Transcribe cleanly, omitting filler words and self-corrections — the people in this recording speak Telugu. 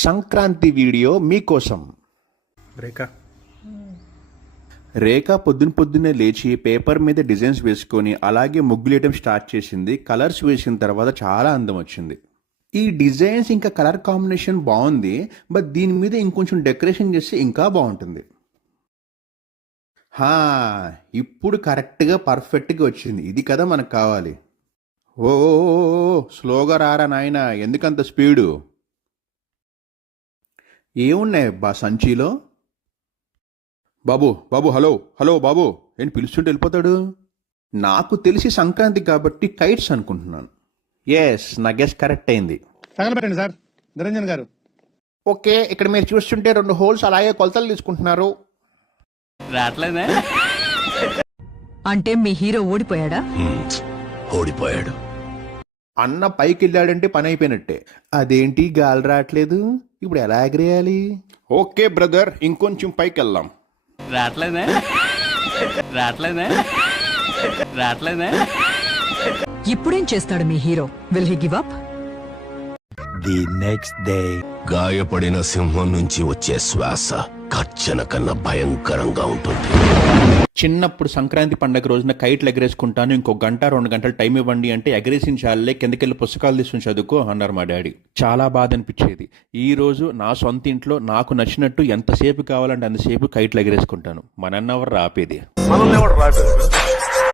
సంక్రాంతి వీడియో మీకోసం. రేఖ పొద్దున్నే లేచి పేపర్ మీద డిజైన్స్ వేసుకొని అలాగే ముగ్గులేయడం స్టార్ట్ చేసింది. కలర్స్ వేసిన తర్వాత చాలా అందం వచ్చింది. ఈ డిజైన్స్ ఇంకా కలర్ కాంబినేషన్ బాగుంది, బట్ దీని మీద ఇంకొంచెం డెకరేషన్ చేస్తే ఇంకా బాగుంటుంది. ఇప్పుడు కరెక్ట్గా పర్ఫెక్ట్గా వచ్చింది. ఇది కదా మనకు కావాలి. ఓ స్లోగా రారా నాయన, ఎందుకంత స్పీడు? ఏమున్నాయి సంచిలో? బాబు బాబు హలో హలో బాబు, ఏంటి పిలుస్తుంటే వెళ్ళిపోతాడు? నాకు తెలిసి సంక్రాంతి కాబట్టి కైట్స్ అనుకుంటున్నాను. ఎస్, నా గెస్ కరెక్ట్ అయింది. తగలబెట్టండి సార్ నిరంజన్ గారు. ఓకే, ఇక్కడ మీరు చూస్తుంటే 2 హోల్స్ అలాగే కొలతలు తీసుకుంటున్నారు. రాట్లేదా అంటే మీ హీరో ఓడిపోయాడా? ఓడిపోయాడు. అన్న పైకి వెళ్ళాడంటే పని అయిపోయినట్టే. అదేంటి గాలి రావట్లేదు, ఇప్పుడు ఎలా ఎగరేయాలి? ఓకే బ్రదర్, ఇంకొంచెం పైకి వెళ్దాం. రాట్లేదా రాట్లేదా రాట్లేదా ఇప్పుడేం చేస్తాడు మీ హీరో? Will he give up? The next day గాయపడిన సింహం నుంచి వచ్చే శ్వాస కర్చన కన్నా భయంకరంగా ఉంటుంది. చిన్నప్పుడు సంక్రాంతి పండగ రోజున కైట్లు ఎగరేసుకుంటాను, ఇంకో 1-2 గంటలు టైం ఇవ్వండి అంటే ఎగరేసించాలే, కిందకెళ్ళి పుస్తకాలు తీసుకుని చదువుకో అన్నారు మా డాడీ. చాలా బాధ అనిపించేది. ఈ రోజు నా సొంత ఇంట్లో నాకు నచ్చినట్టు ఎంతసేపు కావాలంటే అంతసేపు కైట్లు ఎగరేసుకుంటాను. మనన్నెవరు ఆపేది?